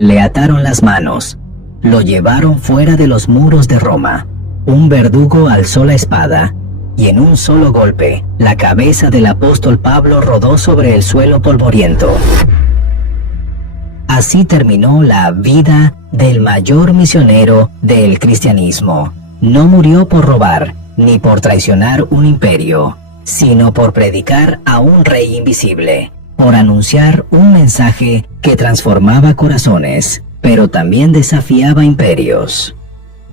Le ataron las manos, lo llevaron fuera de los muros de Roma. Un verdugo alzó la espada, y en un solo golpe, la cabeza del apóstol Pablo rodó sobre el suelo polvoriento. Así terminó la vida del mayor misionero del cristianismo. No murió por robar, ni por traicionar un imperio, sino por predicar a un rey invisible, por anunciar un mensaje que transformaba corazones, pero también desafiaba imperios.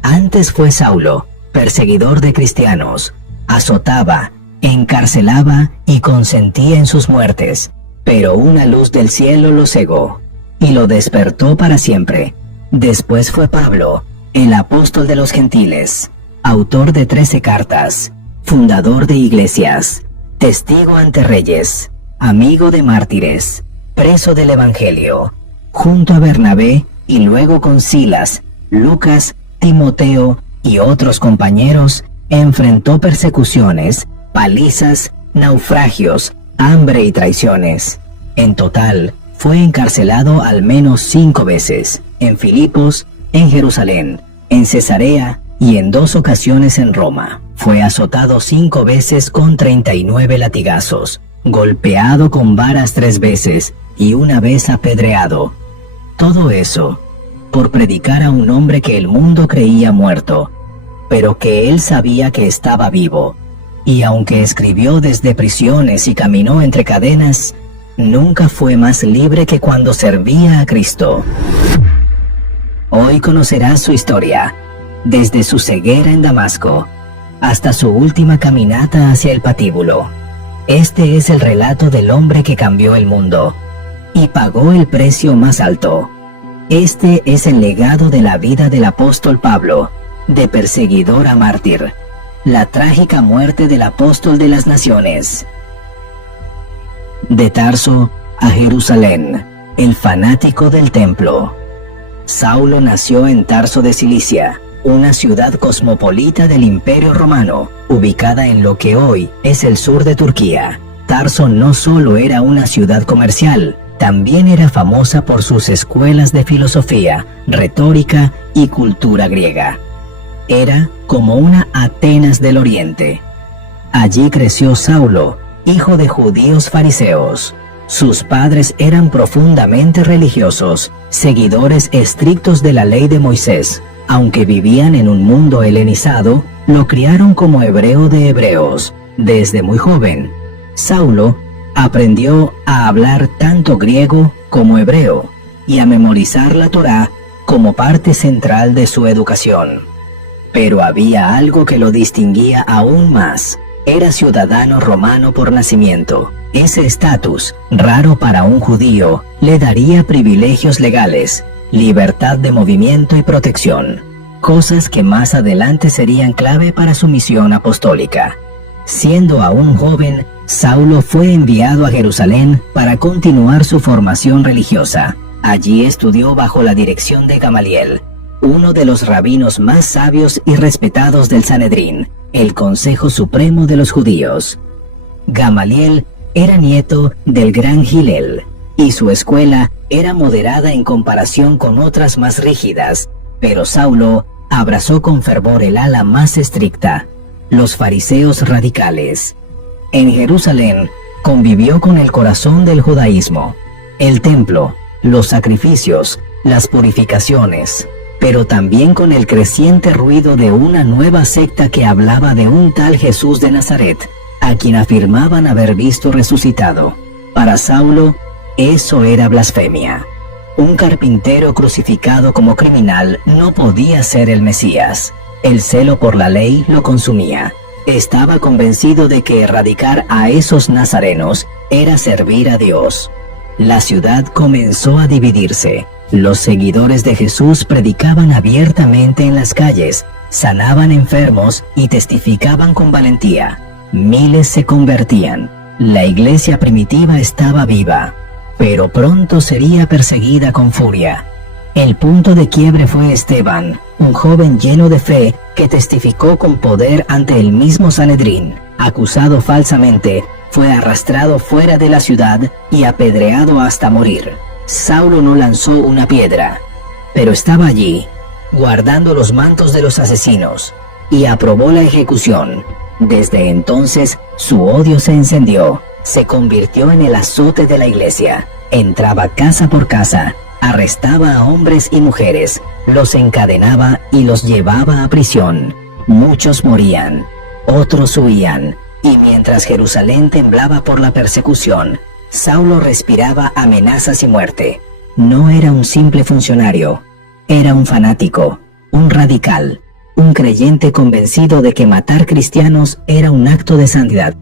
Antes fue Saulo, perseguidor de cristianos, azotaba, encarcelaba y consentía en sus muertes, pero una luz del cielo lo cegó y lo despertó para siempre. Después fue Pablo, el apóstol de los gentiles, autor de 13 cartas, fundador de iglesias, testigo ante reyes, amigo de mártires, preso del evangelio, junto a Bernabé y luego con Silas, Lucas, Timoteo y otros compañeros, enfrentó persecuciones, palizas, naufragios, hambre y traiciones. En total, fue encarcelado al menos 5 veces, en Filipos, en Jerusalén, en Cesarea y en 2 ocasiones en Roma. Fue azotado 5 veces con 39 latigazos, golpeado con varas 3 veces y una vez apedreado. Todo eso por predicar a un hombre que el mundo creía muerto, pero que él sabía que estaba vivo. Y aunque escribió desde prisiones y caminó entre cadenas, nunca fue más libre que cuando servía a Cristo. Hoy conocerás su historia, desde su ceguera en Damasco hasta su última caminata hacia el patíbulo. Este es el relato del hombre que cambió el mundo y pagó el precio más alto. Este es el legado de la vida del apóstol Pablo, de perseguidor a mártir, la trágica muerte del apóstol de las naciones. De Tarso a Jerusalén, el fanático del templo. Saulo nació en Tarso de Cilicia, una ciudad cosmopolita del Imperio Romano, ubicada en lo que hoy es el sur de Turquía. Tarso no solo era una ciudad comercial, también era famosa por sus escuelas de filosofía, retórica y cultura griega. Era como una Atenas del Oriente. Allí creció Saulo, hijo de judíos fariseos. Sus padres eran profundamente religiosos, seguidores estrictos de la ley de Moisés. Aunque vivían en un mundo helenizado, lo criaron como hebreo de hebreos. Desde muy joven, Saulo aprendió a hablar tanto griego como hebreo y a memorizar la Torá como parte central de su educación. Pero había algo que lo distinguía aún más. Era ciudadano romano por nacimiento. Ese estatus, raro para un judío, le daría privilegios legales, libertad de movimiento y protección, cosas que más adelante serían clave para su misión apostólica. Siendo aún joven, Saulo fue enviado a Jerusalén para continuar su formación religiosa. Allí estudió bajo la dirección de Gamaliel, uno de los rabinos más sabios y respetados del Sanedrín, el Consejo Supremo de los Judíos. Gamaliel era nieto del gran Hillel, y su escuela era moderada en comparación con otras más rígidas, pero Saulo abrazó con fervor el ala más estricta, los fariseos radicales. En Jerusalén convivió con el corazón del judaísmo, el templo, los sacrificios, las purificaciones, pero también con el creciente ruido de una nueva secta que hablaba de un tal Jesús de Nazaret, a quien afirmaban haber visto resucitado. Para Saulo, eso era blasfemia. Un carpintero crucificado como criminal no podía ser el Mesías. El celo por la ley lo consumía. Estaba convencido de que erradicar a esos nazarenos era servir a Dios. La ciudad comenzó a dividirse. Los seguidores de Jesús predicaban abiertamente en las calles, sanaban enfermos y testificaban con valentía. Miles se convertían. La iglesia primitiva estaba viva, pero pronto sería perseguida con furia. El punto de quiebre fue Esteban, un joven lleno de fe que testificó con poder ante el mismo Sanedrín. Acusado falsamente, fue arrastrado fuera de la ciudad y apedreado hasta morir. Saulo no lanzó una piedra, pero estaba allí, guardando los mantos de los asesinos, y aprobó la ejecución. Desde entonces, su odio se encendió, se convirtió en el azote de la iglesia. Entraba casa por casa, arrestaba a hombres y mujeres, los encadenaba y los llevaba a prisión. Muchos morían, otros huían, y mientras Jerusalén temblaba por la persecución, Saulo respiraba amenazas y muerte. No era un simple funcionario, era un fanático, un radical, un creyente convencido de que matar cristianos era un acto de santidad.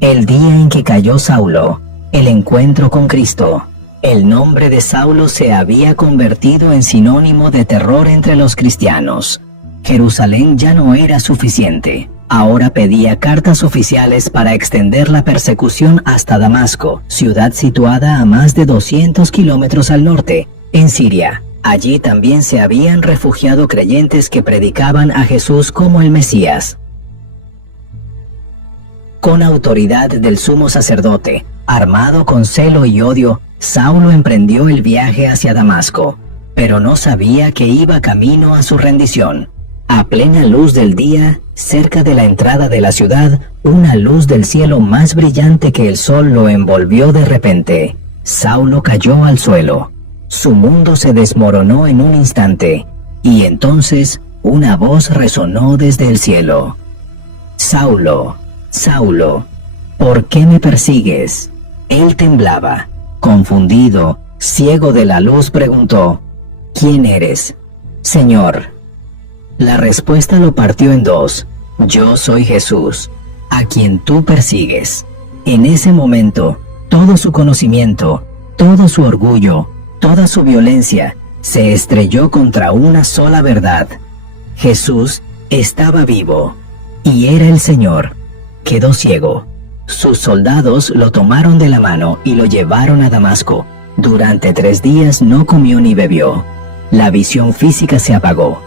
El día en que cayó Saulo, el encuentro con Cristo, el nombre de Saulo se había convertido en sinónimo de terror entre los cristianos. Jerusalén ya no era suficiente. Ahora pedía cartas oficiales para extender la persecución hasta Damasco, ciudad situada a más de 200 kilómetros al norte, en Siria. Allí también se habían refugiado creyentes que predicaban a Jesús como el Mesías. Con autoridad del sumo sacerdote, armado con celo y odio, Saulo emprendió el viaje hacia Damasco, pero no sabía que iba camino a su rendición. A plena luz del día, cerca de la entrada de la ciudad, una luz del cielo más brillante que el sol lo envolvió de repente. Saulo cayó al suelo. Su mundo se desmoronó en un instante, y entonces una voz resonó desde el cielo. «Saulo, Saulo, ¿por qué me persigues?» Él temblaba, confundido, ciego de la luz, preguntó: «¿Quién eres?» «Señor». La respuesta lo partió en dos: «Yo soy Jesús, a quien tú persigues». En ese momento, todo su conocimiento, todo su orgullo, toda su violencia, se estrelló contra una sola verdad. Jesús estaba vivo, y era el Señor. Quedó ciego. Sus soldados lo tomaron de la mano y lo llevaron a Damasco. Durante 3 días no comió ni bebió. La visión física se apagó,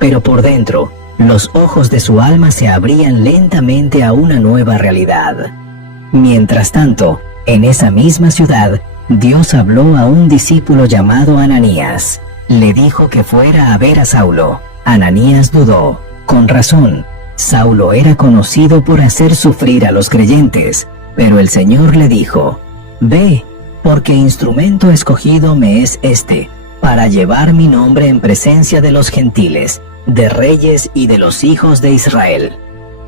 pero por dentro, los ojos de su alma se abrían lentamente a una nueva realidad. Mientras tanto, en esa misma ciudad, Dios habló a un discípulo llamado Ananías. Le dijo que fuera a ver a Saulo. Ananías dudó. Con razón, Saulo era conocido por hacer sufrir a los creyentes, pero el Señor le dijo: «Ve, porque instrumento escogido me es este, para llevar mi nombre en presencia de los gentiles, de reyes y de los hijos de Israel».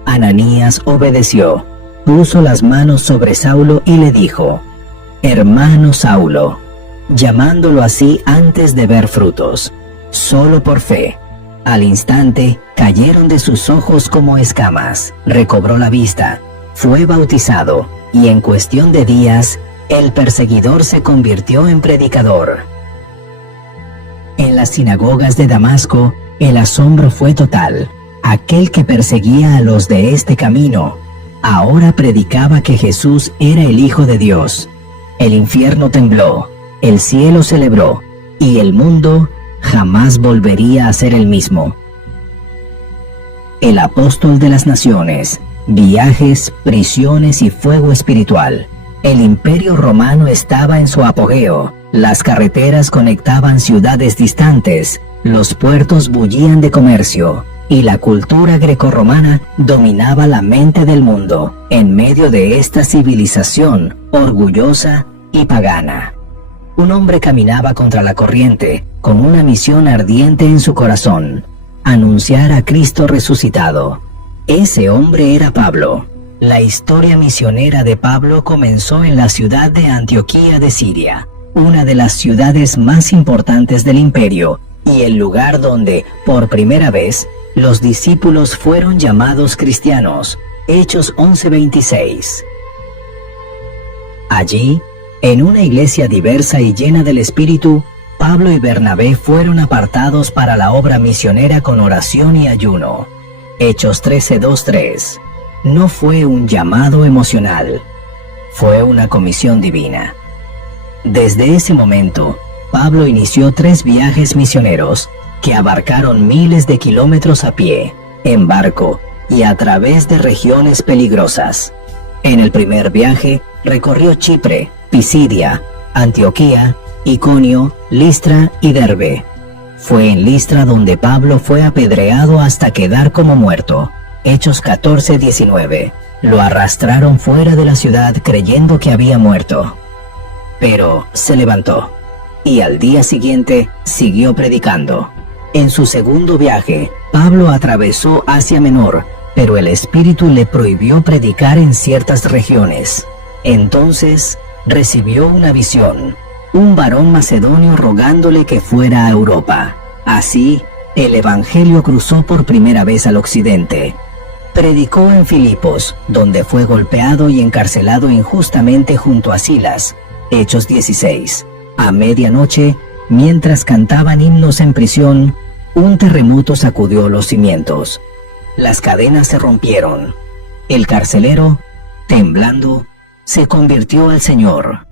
Ananías obedeció, puso las manos sobre Saulo y le dijo: «Hermano Saulo», llamándolo así antes de ver frutos, solo por fe. Al instante cayeron de sus ojos como escamas, recobró la vista, fue bautizado, y en cuestión de días, el perseguidor se convirtió en predicador. En las sinagogas de Damasco, el asombro fue total. Aquel que perseguía a los de este camino, ahora predicaba que Jesús era el Hijo de Dios. El infierno tembló, el cielo celebró, y el mundo jamás volvería a ser el mismo. El apóstol de las naciones, viajes, prisiones y fuego espiritual. El imperio romano estaba en su apogeo. Las carreteras conectaban ciudades distantes, los puertos bullían de comercio, y la cultura grecorromana dominaba la mente del mundo en medio de esta civilización orgullosa y pagana. Un hombre caminaba contra la corriente con una misión ardiente en su corazón: anunciar a Cristo resucitado. Ese hombre era Pablo. La historia misionera de Pablo comenzó en la ciudad de Antioquía de Siria, una de las ciudades más importantes del imperio, y el lugar donde, por primera vez, los discípulos fueron llamados cristianos. Hechos 11:26. Allí, en una iglesia diversa y llena del Espíritu, Pablo y Bernabé fueron apartados para la obra misionera con oración y ayuno. Hechos 13:2-3. No fue un llamado emocional, fue una comisión divina. Desde ese momento, Pablo inició 3 viajes misioneros que abarcaron miles de kilómetros a pie, en barco y a través de regiones peligrosas. En el primer viaje, recorrió Chipre, Pisidia, Antioquía Iconio, Listra y Derbe. Fue en Listra donde Pablo fue apedreado hasta quedar como muerto. Hechos 14:19. Lo arrastraron fuera de la ciudad creyendo que había muerto. Pero se levantó y al día siguiente siguió predicando. En su segundo viaje, Pablo atravesó Asia Menor, pero el Espíritu le prohibió predicar en ciertas regiones. Entonces recibió una visión, un varón macedonio rogándole que fuera a Europa. Así, el Evangelio cruzó por primera vez al occidente. Predicó en Filipos, donde fue golpeado y encarcelado injustamente junto a Silas. Hechos 16. A medianoche, mientras cantaban himnos en prisión, un terremoto sacudió los cimientos. Las cadenas se rompieron. El carcelero, temblando, se convirtió al Señor.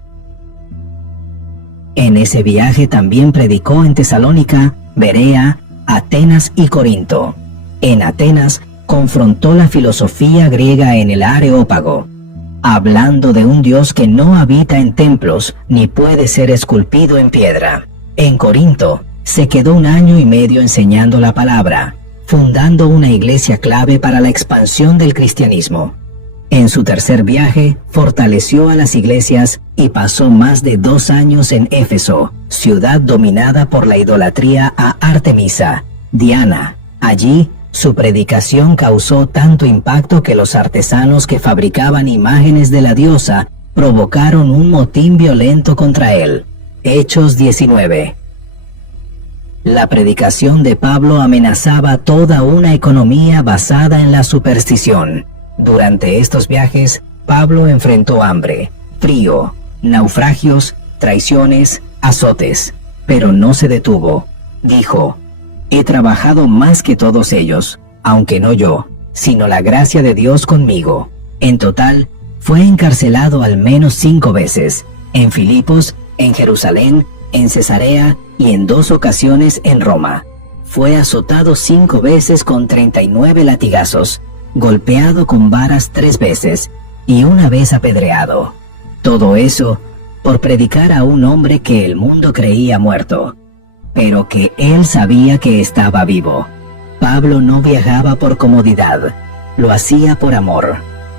En ese viaje también predicó en Tesalónica, Berea, Atenas y Corinto. En Atenas confrontó la filosofía griega en el Areópago, hablando de un Dios que no habita en templos ni puede ser esculpido en piedra. En Corinto se quedó 1 año y medio enseñando la palabra, fundando una iglesia clave para la expansión del cristianismo. En su tercer viaje, fortaleció a las iglesias y pasó más de 2 años en Éfeso, ciudad dominada por la idolatría a Artemisa, Diana. Allí, su predicación causó tanto impacto que los artesanos que fabricaban imágenes de la diosa provocaron un motín violento contra él. Hechos 19. La predicación de Pablo amenazaba toda una economía basada en la superstición. Durante estos viajes, Pablo enfrentó hambre, frío, naufragios, traiciones, azotes, pero no se detuvo. Dijo: «He trabajado más que todos ellos, aunque no yo, sino la gracia de Dios conmigo». En total, fue encarcelado al menos 5 veces, en Filipos, en Jerusalén, en Cesarea y en 2 ocasiones en Roma. Fue azotado 5 veces con 39 latigazos, golpeado con varas 3 veces y 1 vez apedreado. Todo eso por predicar a un hombre que el mundo creía muerto, pero que él sabía que estaba vivo. Pablo no viajaba por comodidad, lo hacía por amor.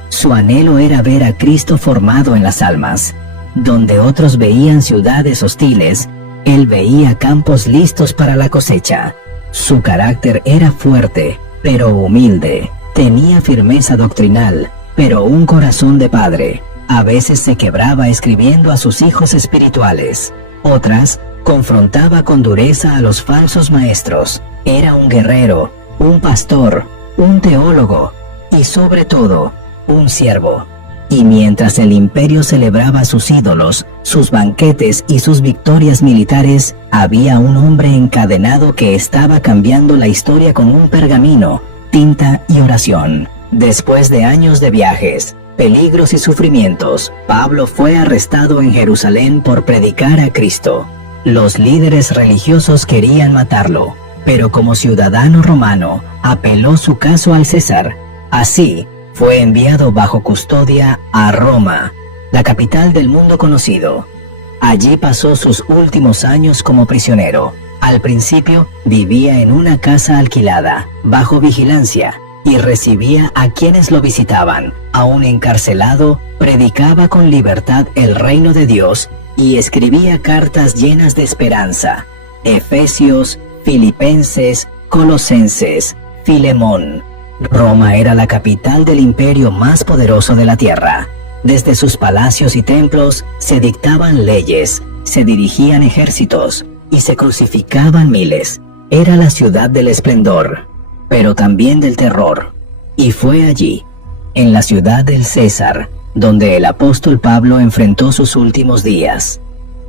Su anhelo era ver a Cristo formado en las almas. Donde otros veían ciudades hostiles, él veía campos listos para la cosecha. Su carácter era fuerte, pero humilde. Tenía firmeza doctrinal, pero un corazón de padre. A veces se quebraba escribiendo a sus hijos espirituales. Otras, confrontaba con dureza a los falsos maestros. Era un guerrero, un pastor, un teólogo y sobre todo, un siervo. Y mientras el imperio celebraba sus ídolos, sus banquetes y sus victorias militares, había un hombre encadenado que estaba cambiando la historia con un pergamino, tinta y oración. Después de años de viajes, peligros y sufrimientos, Pablo fue arrestado en Jerusalén por predicar a Cristo. Los líderes religiosos querían matarlo, pero como ciudadano romano, apeló su caso al César. Así, fue enviado bajo custodia a Roma, la capital del mundo conocido. Allí pasó sus últimos años como prisionero. Al principio vivía en una casa alquilada, bajo vigilancia, y recibía a quienes lo visitaban. Aún encarcelado, predicaba con libertad el reino de Dios y escribía cartas llenas de esperanza. Efesios, Filipenses, Colosenses, Filemón. Roma era la capital del imperio más poderoso de la tierra. Desde sus palacios y templos se dictaban leyes, se dirigían ejércitos y se crucificaban miles. Era la ciudad del esplendor, pero también del terror. Y fue allí, en la ciudad del César, donde el apóstol Pablo enfrentó sus últimos días.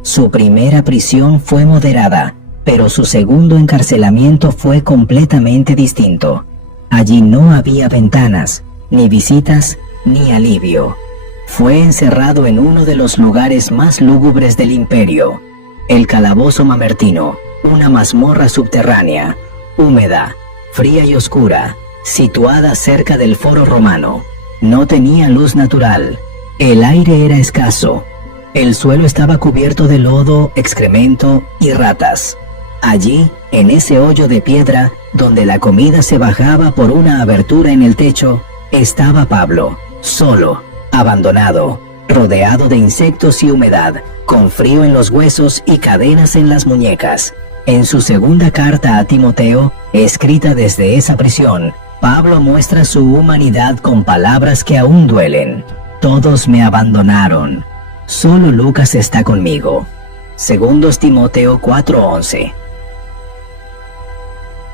Su primera prisión fue moderada, pero su segundo encarcelamiento fue completamente distinto. Allí no había ventanas, ni visitas, ni alivio. Fue encerrado en uno de los lugares más lúgubres del imperio, el calabozo mamertino, una mazmorra subterránea, húmeda, fría y oscura, situada cerca del foro romano. No tenía luz natural, el aire era escaso, El suelo estaba cubierto de lodo, excremento y ratas. Allí, en ese hoyo de piedra, donde la comida se bajaba por una abertura en el techo, estaba Pablo, solo, abandonado, rodeado de insectos y humedad, con frío en los huesos y cadenas en las muñecas. En su segunda carta a Timoteo, escrita desde esa prisión, Pablo muestra su humanidad con palabras que aún duelen. Todos me abandonaron. Solo Lucas está conmigo. Segundos Timoteo 4:11.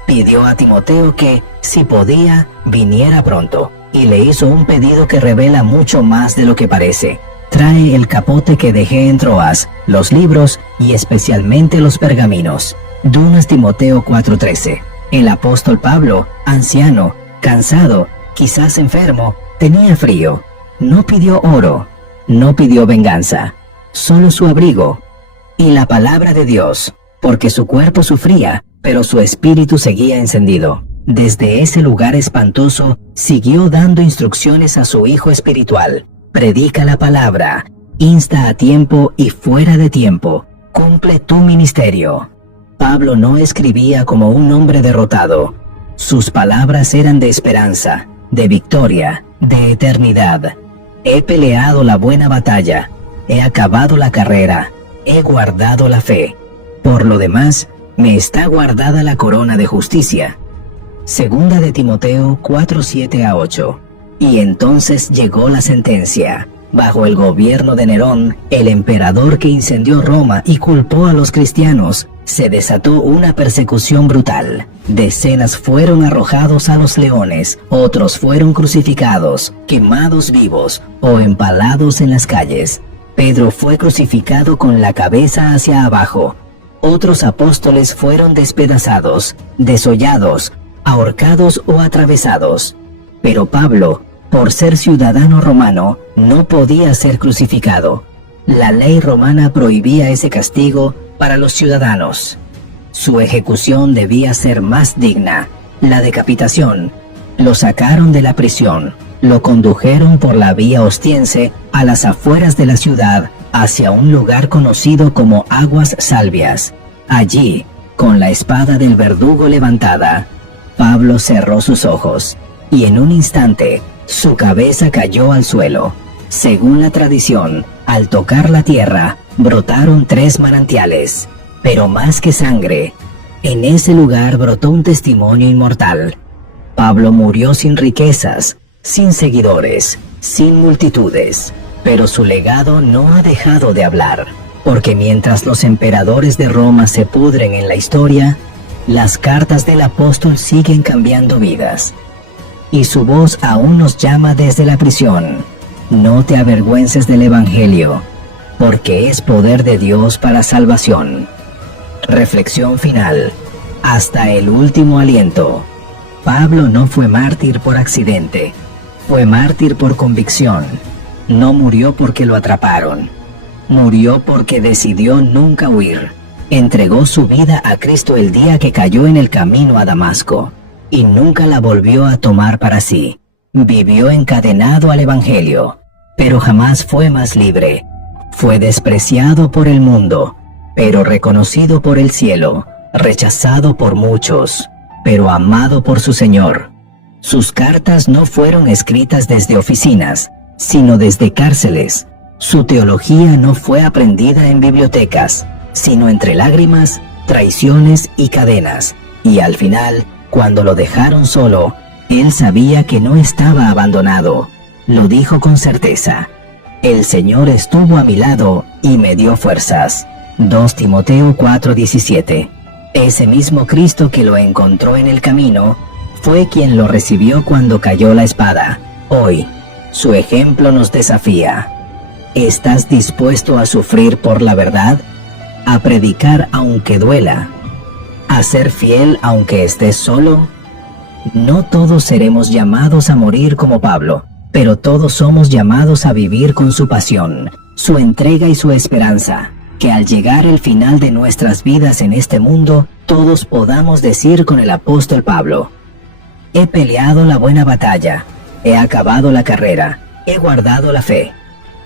Pidió a Timoteo que, si podía, viniera pronto, y le hizo un pedido que revela mucho más de lo que parece. Trae el capote que dejé en Troas, los libros y especialmente los pergaminos. Dunas Timoteo 4:13. El apóstol Pablo, anciano, cansado, quizás enfermo, tenía frío. No pidió oro, no pidió venganza, solo su abrigo y la palabra de Dios, porque su cuerpo sufría, pero su espíritu seguía encendido. Desde ese lugar espantoso, siguió dando instrucciones a su hijo espiritual. Predica la palabra, insta a tiempo y fuera de tiempo, cumple tu ministerio. Pablo no escribía como un hombre derrotado. Sus palabras eran de esperanza, de victoria, de eternidad. He peleado la buena batalla, he acabado la carrera, he guardado la fe. Por lo demás, me está guardada la corona de justicia. Segunda de Timoteo 4:7-8. Y entonces llegó la sentencia. Bajo el gobierno de Nerón, el emperador que incendió Roma y culpó a los cristianos, se desató una persecución brutal. Decenas fueron arrojados a los leones, otros fueron crucificados, quemados vivos o empalados en las calles. Pedro fue crucificado con la cabeza hacia abajo. Otros apóstoles fueron despedazados, desollados, ahorcados o atravesados. Pero Pablo, por ser ciudadano romano, no podía ser crucificado. La ley romana prohibía ese castigo para los ciudadanos. Su ejecución debía ser más digna, la decapitación. Lo sacaron de la prisión, lo condujeron por la vía Ostiense a las afueras de la ciudad, hacia un lugar conocido como Aguas Salvias. Allí, con la espada del verdugo levantada, Pablo cerró sus ojos, y en un instante, su cabeza cayó al suelo. Según la tradición, al tocar la tierra, brotaron 3 manantiales. Pero más que sangre, en ese lugar brotó un testimonio inmortal. Pablo murió sin riquezas, sin seguidores, sin multitudes, pero su legado no ha dejado de hablar, porque mientras los emperadores de Roma se pudren en la historia, las cartas del apóstol siguen cambiando vidas. Y su voz aún nos llama desde la prisión. No te avergüences del Evangelio, porque es poder de Dios para salvación. Reflexión final. Hasta el último aliento. Pablo no fue mártir por accidente, fue mártir por convicción. No murió porque lo atraparon, murió porque decidió nunca huir. Entregó su vida a Cristo el día que cayó en el camino a Damasco, y nunca la volvió a tomar para sí. Vivió encadenado al Evangelio, pero jamás fue más libre. Fue despreciado por el mundo, pero reconocido por el cielo, rechazado por muchos, pero amado por su Señor. Sus cartas no fueron escritas desde oficinas, sino desde cárceles. Su teología no fue aprendida en bibliotecas, sino entre lágrimas, traiciones y cadenas. Y al final, cuando lo dejaron solo, él sabía que no estaba abandonado. Lo dijo con certeza: el Señor estuvo a mi lado y me dio fuerzas. 2 Timoteo 4:17. Ese mismo Cristo que lo encontró en el camino, fue quien lo recibió cuando cayó la espada. Hoy, su ejemplo nos desafía. ¿Estás dispuesto a sufrir por la verdad? ¿A predicar aunque duela? ¿A ser fiel aunque estés solo? No todos seremos llamados a morir como Pablo, pero todos somos llamados a vivir con su pasión, su entrega y su esperanza. Que al llegar el final de nuestras vidas en este mundo, todos podamos decir con el apóstol Pablo: he peleado la buena batalla, he acabado la carrera, he guardado la fe.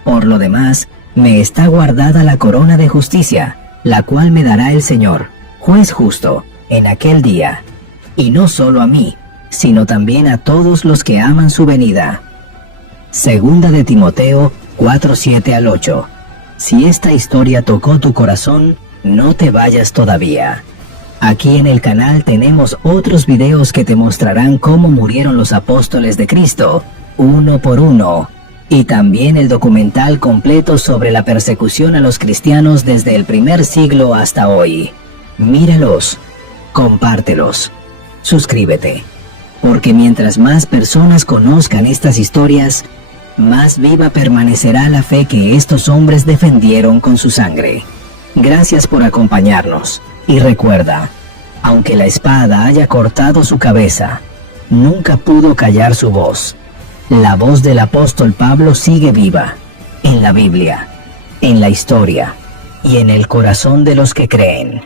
Por lo demás, me está guardada la corona de justicia, la cual me dará el Señor, juez justo, en aquel día, y no solo a mí, sino también a todos los que aman su venida. Segunda de Timoteo 4:7-8. Si esta historia tocó tu corazón, no te vayas todavía. Aquí en el canal tenemos otros videos que te mostrarán cómo murieron los apóstoles de Cristo, uno por uno, y también el documental completo sobre la persecución a los cristianos desde el primer siglo hasta hoy. Míralos, compártelos, suscríbete, porque mientras más personas conozcan estas historias, más viva permanecerá la fe que estos hombres defendieron con su sangre. Gracias por acompañarnos, y recuerda, aunque la espada haya cortado su cabeza, nunca pudo callar su voz. La voz del apóstol Pablo sigue viva, en la Biblia, en la historia, y en el corazón de los que creen.